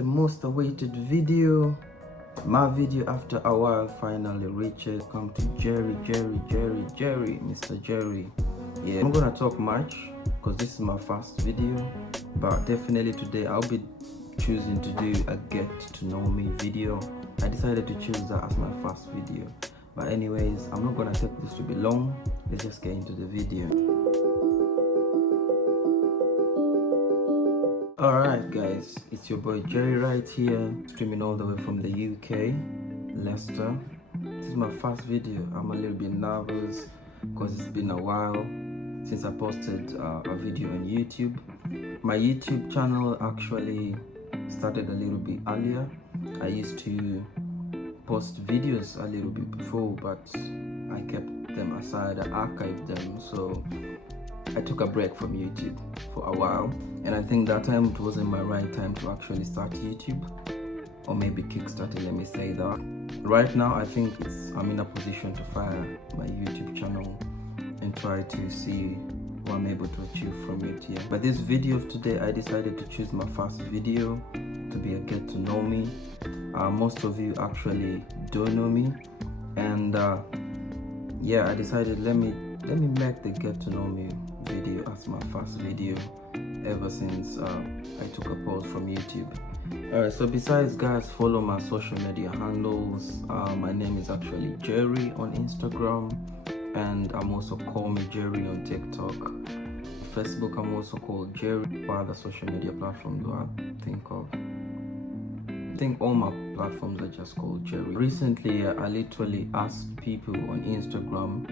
the most awaited video. My video after a while finally reaches. Come to Jerry, Mr. Jerry. Yeah, I'm gonna talk much because this is my first video, but definitely today I'll be choosing to do a get to know me video. I decided to choose that as my first video. But anyways, I'm not gonna take this to be long. Let's just get into the video. Alright guys, it's your boy Jerry right here, streaming all the way from the UK, Leicester. This is my first video. I'm a little bit nervous because it's been a while since I posted a video on YouTube. My YouTube channel actually started a little bit earlier. I used to post videos a little bit before, but I kept them aside, I archived them, so I took a break from YouTube for a while, and I think that time it wasn't my right time to actually start YouTube, or maybe kickstarting, let me say that. Right now I think I'm in a position to fire my YouTube channel and try to see what I'm able to achieve from it here. But this video of today, I decided to choose my first video to be a get to know me. Most of you actually don't know me, and yeah, I decided let me make the get to know me video as my first video ever since I took a pause from YouTube. Alright, so besides guys, follow my social media handles. My name is actually Jerry on Instagram, and I'm also Call Me Jerry on TikTok. Facebook, I'm also called Jerry. What other social media platform do I think of? I think all my platforms are just called Jerry. Recently, I literally asked people on Instagram,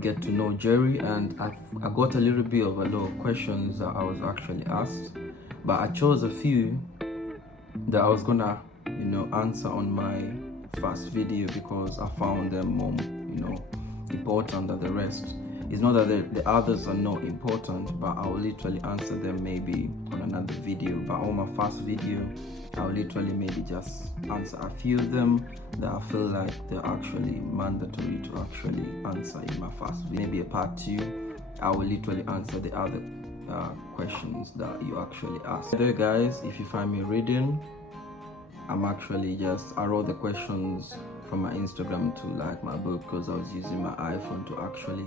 get to know Jerry, and I got a little bit of a lot of questions that I was actually asked, but I chose a few that I was gonna, answer on my first video because I found them more, important than the rest. It's not that the others are not important, but I will literally answer them maybe on another video. But on my first video, I will literally maybe just answer a few of them that I feel like they're actually mandatory to actually answer in my first video. Maybe a part 2, I will literally answer the other questions that you actually asked. By the way guys, if you find me reading, I wrote the questions from my Instagram to like my book because I was using my iPhone to actually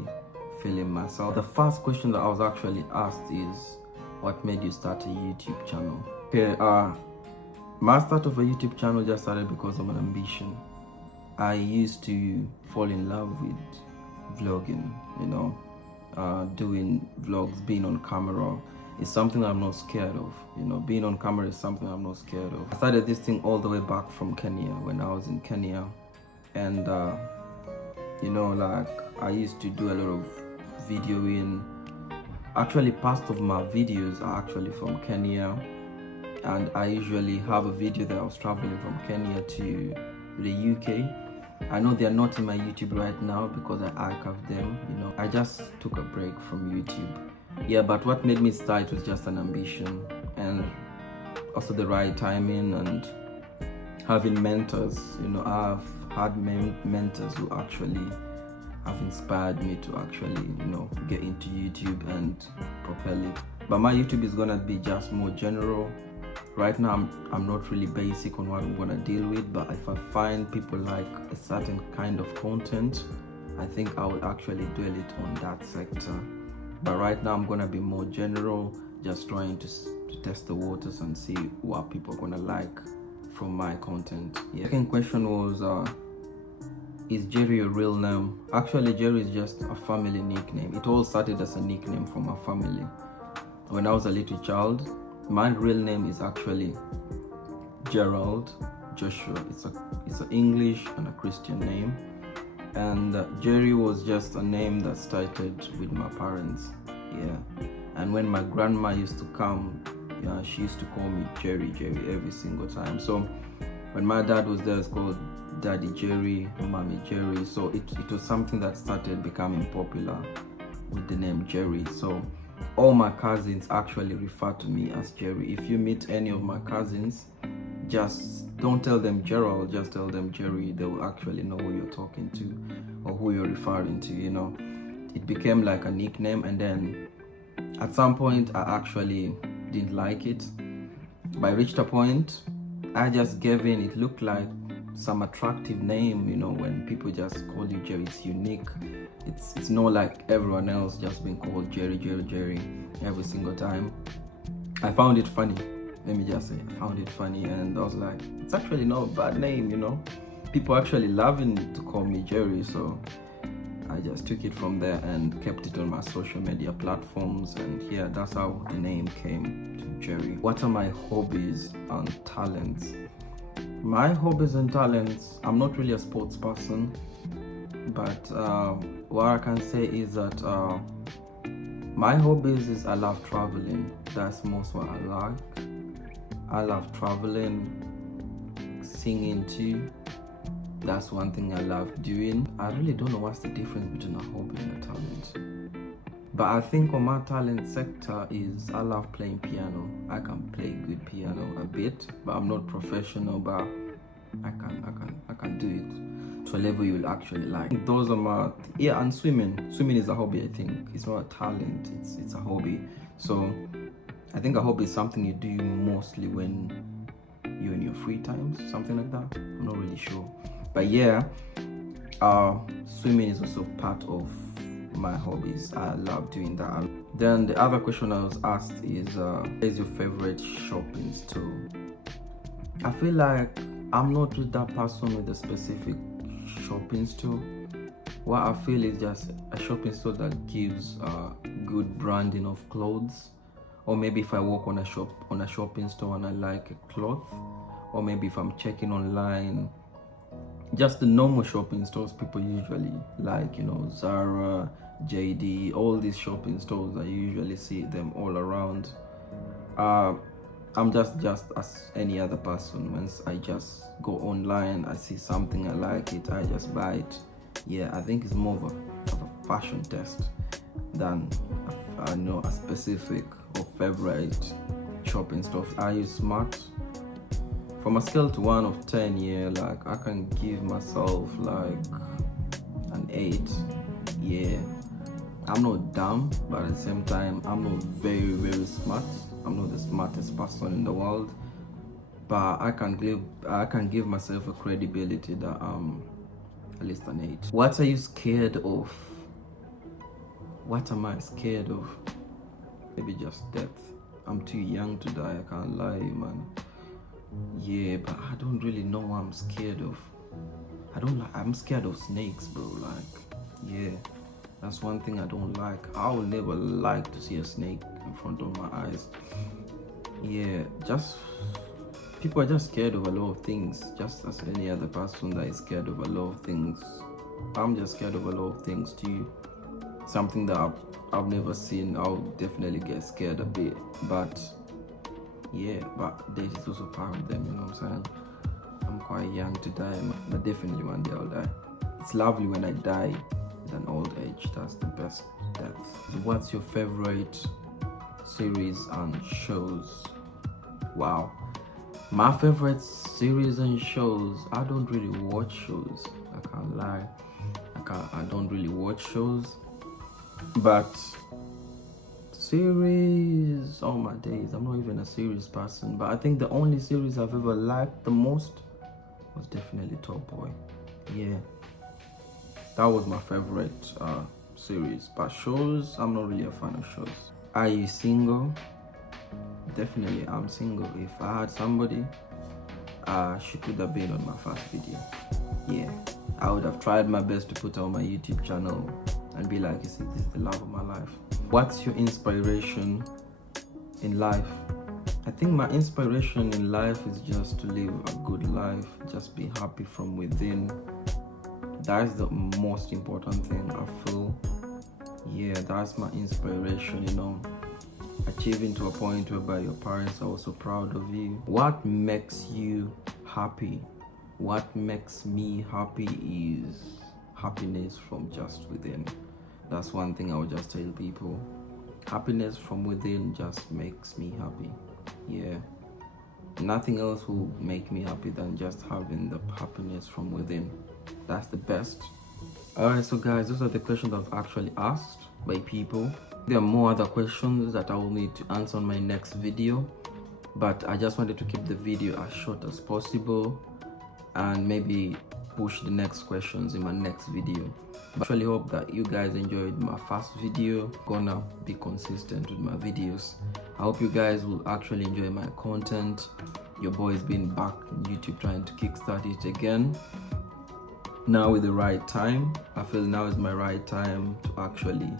fill in myself. The first question that I was actually asked is, what made you start a YouTube channel? Okay, my start of a YouTube channel just started because of an ambition. I used to fall in love with vlogging, doing vlogs, being on camera is something I'm not scared of. Being on camera is something I'm not scared of. I started this thing all the way back from Kenya, when I was in Kenya, and like I used to do a lot of videoing. Actually, part of my videos are actually from Kenya, and I usually have a video that I was traveling from Kenya to the UK. I know they're not in my YouTube right now because I archived them. I just took a break from YouTube. Yeah, but what made me start was just an ambition, and also the right timing and having mentors. I've had mentors who actually have inspired me to actually, get into YouTube and propel it. But my YouTube is gonna be just more general. Right now, I'm not really basic on what I'm gonna deal with, but if I find people like a certain kind of content, I think I will actually dwell it on that sector. But right now, I'm gonna be more general, just trying to test the waters and see what people are gonna like from my content. Yeah. Second question was, is Jerry a real name? Actually, Jerry is just a family nickname. It all started as a nickname from my family. When I was a little child, my real name is actually Gerald Joshua. It's an English and a Christian name, and Jerry was just a name that started with my parents. Yeah, and when my grandma used to come, she used to call me Jerry every single time. So when my dad was there, it's called Daddy Jerry, Mommy Jerry. So it was something that started becoming popular with the name Jerry. So all my cousins actually refer to me as Jerry. If you meet any of my cousins, just don't tell them Gerald, just tell them Jerry. They will actually know who you're talking to or who you're referring to. It became like a nickname, and then at some point I actually didn't like it. But I reached a point, I just gave in. It looked like some attractive name, you know, when people just call you Jerry. It's unique. It's not like everyone else just being called Jerry every single time. I found it funny. Let me just say, I found it funny, and I was like, it's actually not a bad name, you know. People actually loving to call me Jerry, so I just took it from there and kept it on my social media platforms, and yeah, that's how the name came to Jerry. What are my hobbies and talents? My hobbies and talents, I'm not really a sports person, but what I can say is that my hobbies is I love traveling. That's most what I like. I love traveling, singing too. That's one thing I love doing. I really don't know what's the difference between a hobby and a talent. But I think on my talent sector is I love playing piano. I can play good piano a bit, but I'm not professional, but I can do it to a level you'll actually like. Those are my, yeah, and swimming. Swimming is a hobby, I think. It's not a talent, it's a hobby. So I think a hobby is something you do mostly when you're in your free times, something like that. I'm not really sure. But yeah, swimming is also part of my hobbies. I love doing that. Then the other question I was asked is, what is your favorite shopping store? I feel like I'm not with that person with a specific shopping store. What I feel is just a shopping store that gives good branding of clothes, or maybe if I walk on a shopping store and I like a cloth, or maybe if I'm checking online, just the normal shopping stores people usually like, you know, Zara, JD, all these shopping stores, I usually see them all around. I'm just as any other person. Once I just go online, I see something, I like it, I just buy it. Yeah, I think it's more of a fashion test than a specific or favorite shopping stuff. Are you smart? From a scale to 1 of 10, yeah, like I can give myself like an 8. Yeah, I'm not dumb, but at the same time, I'm not very smart. I'm not the smartest person in the world, but I can give myself a credibility that I'm at least an 8. What are you scared of? What am I scared of? Maybe just death. I'm too young to die, I can't lie, man. Yeah, but I don't really know what I'm scared of. I'm scared of snakes, bro. Like, yeah, that's one thing I don't like. I will never like to see a snake in front of my eyes. Yeah, just people are just scared of a lot of things, just as any other person that is scared of a lot of things. I'm just scared of a lot of things too. Something that I've never seen, I'll definitely get scared a bit, but yeah, but death is also part of them, you know what I'm saying? I'm quite young to die, but definitely one day I'll die. It's lovely when I die at an old age. That's the best death. What's your favorite series and shows? Wow, my favorite series and shows, I don't really watch shows. I can't lie. I don't really watch shows, but series, all my days, I'm not even a series person, but I think the only series I've ever liked the most was definitely Top Boy. Yeah, that was my favorite series. But shows, I'm not really a fan of shows. Are you single? Definitely I'm single. If I had somebody, she could have been on my first video. Yeah, I would have tried my best to put her on my YouTube channel and be like, you see, this is the love of my life. What's your inspiration in life? I think my inspiration in life is just to live a good life, just be happy from within. That is the most important thing, I feel. Yeah, that's my inspiration, you know. Achieving to a point whereby your parents are also proud of you. What makes you happy? What makes me happy is happiness from just within. That's one thing I would just tell people. Happiness from within just makes me happy. Yeah, nothing else will make me happy than just having the happiness from within. That's the best. Alright, so guys, those are the questions I've actually asked by people. There are more other questions that I will need to answer on my next video. but I just wanted to keep the video as short as possible and maybe push the next questions in my next video. But I actually hope that you guys enjoyed my first video. Gonna be consistent with my videos. I hope you guys will actually enjoy my content. Your boy's been back on YouTube trying to kickstart it again. Now is the right time. I feel now is my right time to actually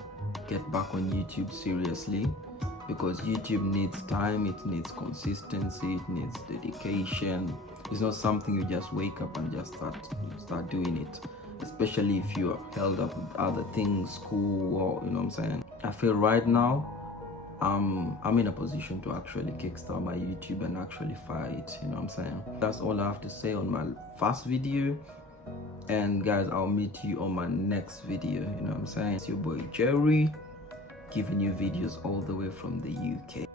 get back on YouTube seriously, because YouTube needs time, it needs consistency, it needs dedication. It's not something you just wake up and just start doing it, especially if you are held up with other things, school, or you know what I'm saying. I feel right now I'm in a position to actually kickstart my YouTube and actually fight, you know what I'm saying. That's all I have to say on my first video, and guys, I'll meet you on my next video, you know what I'm saying. It's your boy Jerry, giving you videos all the way from the UK.